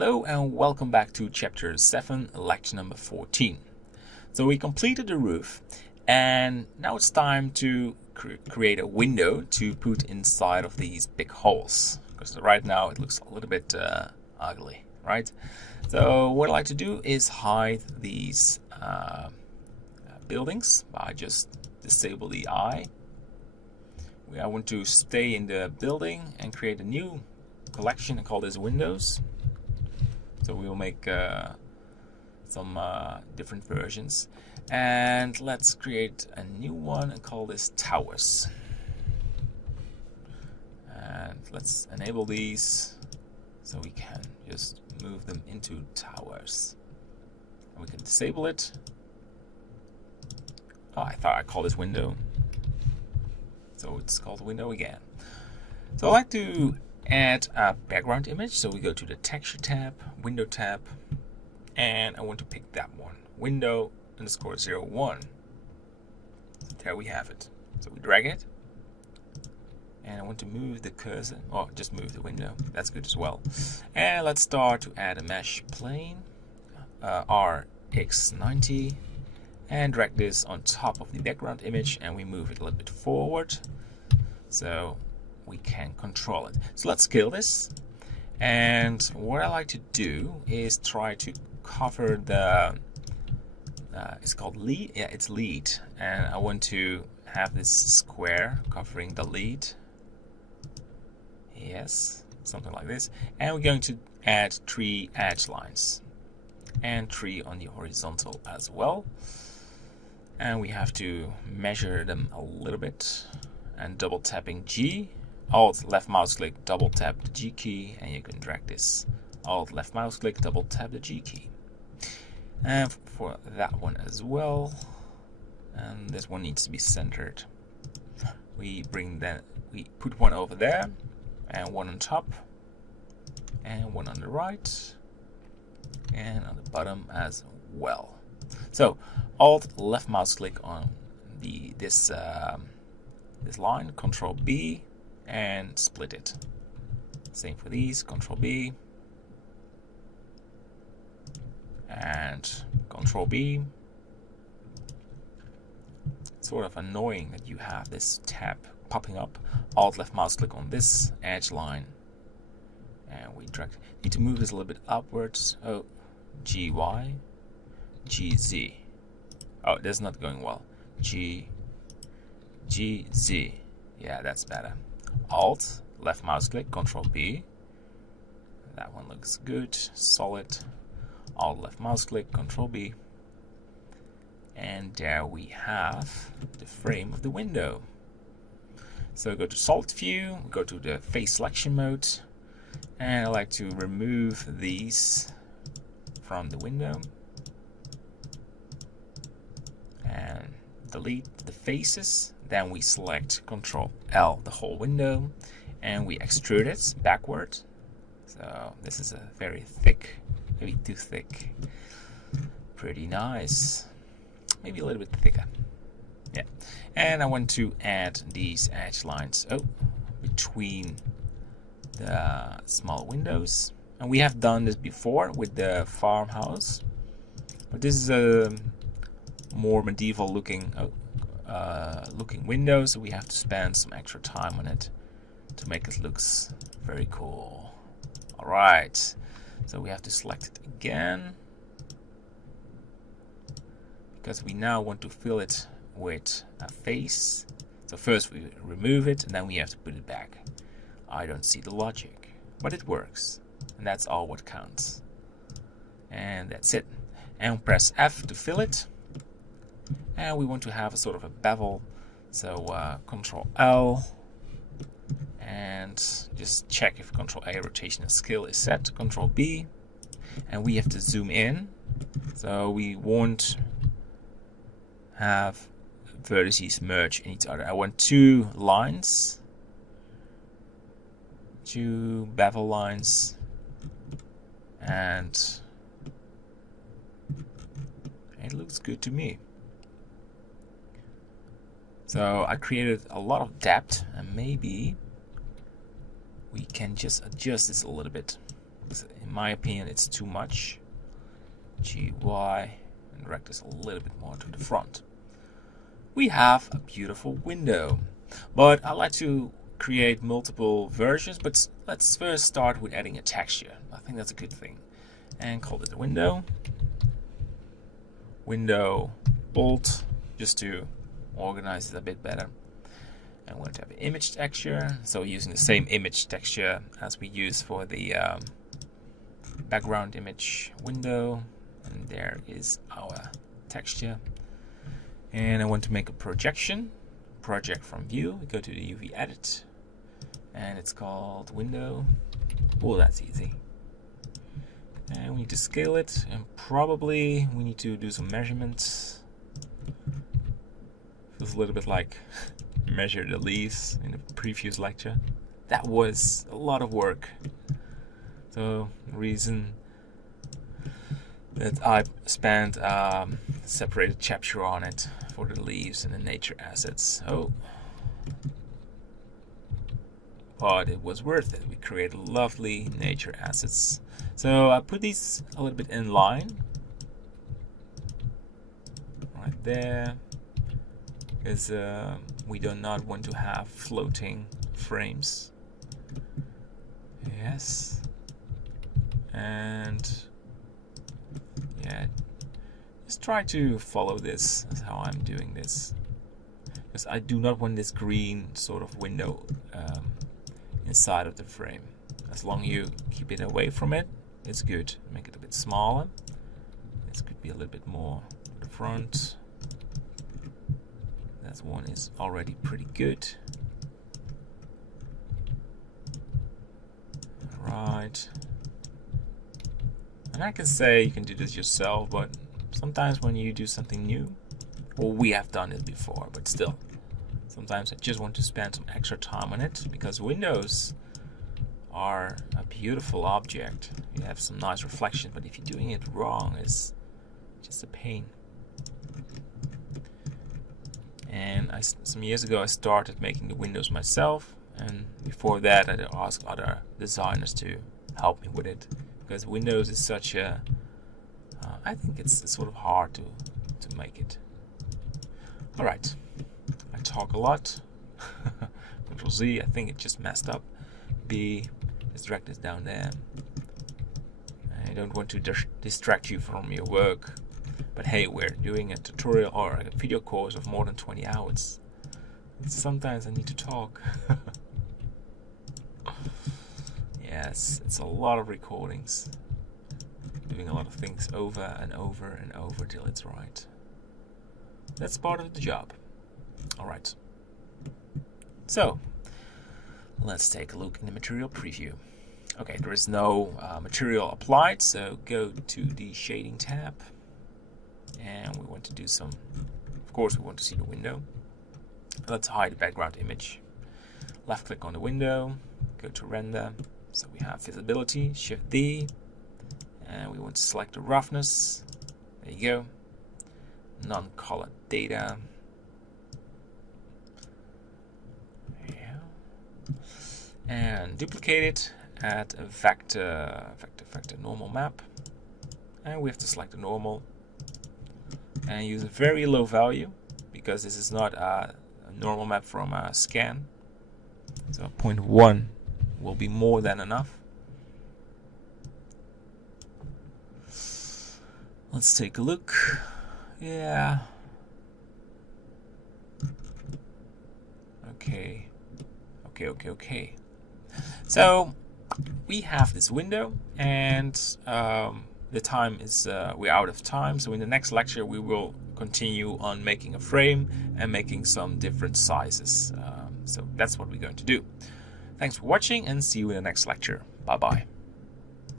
Hello and welcome back to chapter 7, lecture number 14. So we completed the roof and now it's time to create a window to put inside of these big holes. Because right now it looks a little bit ugly, right? So what I like to do is hide these buildings by just disable the eye. I want to stay in the building and create a new collection and call this windows. So we will make some different versions, and let's create a new one and call this towers. And let's enable these so we can just move them into towers. And we can disable it. Oh, I thought I called this window. So it's called window again. So I like to add a background image. So we go to the texture tab, window tab, and I want to pick that one, window _ 01. There we have it. So we drag it, and I want to move the cursor, or just move the window. That's good as well. And let's start to add a mesh plane, RX90, and drag this on top of the background image, and we move it a little bit forward so we can control it. So let's scale this, and what I like to do is try to cover the it's called lead. Yeah, it's lead, and I want to have this square covering the lead. Yes, something like this. And we're going to add 3 edge lines and 3 on the horizontal as well. And we have to measure them a little bit, and double tapping G, Alt left mouse click, double tap the G key, and you can drag this. Alt left mouse click, double tap the G key. And for that one as well, and this one needs to be centered. We put one over there, and one on top, and one on the right, and on the bottom as well. So Alt left mouse click on this line, Control B, and split it. Same for these, Control B and Control B. Sort of annoying that you have this tab popping up. Alt left mouse click on this edge line, and we drag. Need to move this a little bit upwards. Oh, GY, GZ. Oh, that's not going well. GZ. Yeah, that's better. Alt left mouse click, Control B. That one looks good, solid. Alt left mouse click, Control B. And there we have the frame of the window. So go to solid view, go to the face selection mode, and I like to remove these from the window and delete the faces. Then we select Control L, the whole window, and we extrude it backward. So this is a very thick, maybe too thick. Pretty nice. Maybe a little bit thicker. Yeah. And I want to add these edge lines between the small windows. And we have done this before with the farmhouse, but this is a more medieval looking window, so we have to spend some extra time on it to make it looks very cool. Alright, so we have to select it again because we now want to fill it with a face. So first we remove it, and then we have to put it back. I don't see the logic, but it works, and that's all what counts. And that's it. And press F to fill it. And we want to have a sort of a bevel, so Control L, and just check if Control A rotation and scale is set. Control B, and we have to zoom in, so we won't have vertices merge in each other. I want 2 lines, 2 bevel lines, and it looks good to me. So I created a lot of depth, and maybe we can just adjust this a little bit. In my opinion, it's too much. GY, and drag this a little bit more to the front. We have a beautiful window, but I like to create multiple versions, but let's first start with adding a texture. I think that's a good thing. And call it a window bolt, just to organize it a bit better. And we're going to have an image texture, so using the same image texture as we use for the background image window, and there is our texture. And I want to make a projection, project from view. We go to the UV edit, and it's called window. Oh, that's easy. And we need to scale it, and probably we need to do some measurements. Feels a little bit like measure the leaves in the previous lecture. That was a lot of work. So the reason that I spent separated chapter on it for the leaves and the nature assets. Oh, but it was worth it. We created lovely nature assets. So I put these a little bit in line right there, because we do not want to have floating frames. Yes, and yeah, just try to follow this. That's how I'm doing this, because I do not want this green sort of window inside of the frame. As long as you keep it away from it, it's good. Make it a bit smaller. This could be a little bit more to the front. That one is already pretty good. Right. And I can say you can do this yourself, but sometimes when you do something new, well, we have done it before, but still, sometimes I just want to spend some extra time on it, because windows are a beautiful object. You have some nice reflection, but if you're doing it wrong, it's just a pain. And some years ago I started making the windows myself, and before that I asked other designers to help me with it, because windows is such a I think it's sort of hard to make it. Alright, I talk a lot. Control Z, I think it just messed up. B, let's drag this down there. I don't want to distract you from your work, but hey, we're doing a tutorial or a video course of more than 20 hours. Sometimes I need to talk. Yes, it's a lot of recordings. Doing a lot of things over and over and over till it's right. That's part of the job. Alright. So, let's take a look in the material preview. Okay, there is no material applied, so go to the shading tab. And we want to do some, of course we want to see the window. Let's hide the background image. Left click on the window, go to render. So we have visibility, Shift D, and we want to select the roughness. There you go. Non-colored data. Yeah. And duplicate it, add a vector normal map. And we have to select the normal. And use a very low value, because this is not a normal map from a scan. So 0.1 will be more than enough. Let's take a look. Yeah. Okay. So we have this window, and the time is we're out of time. So in the next lecture we will continue on making a frame and making some different sizes. So that's what we're going to do. Thanks for watching, and see you in the next lecture. Bye bye.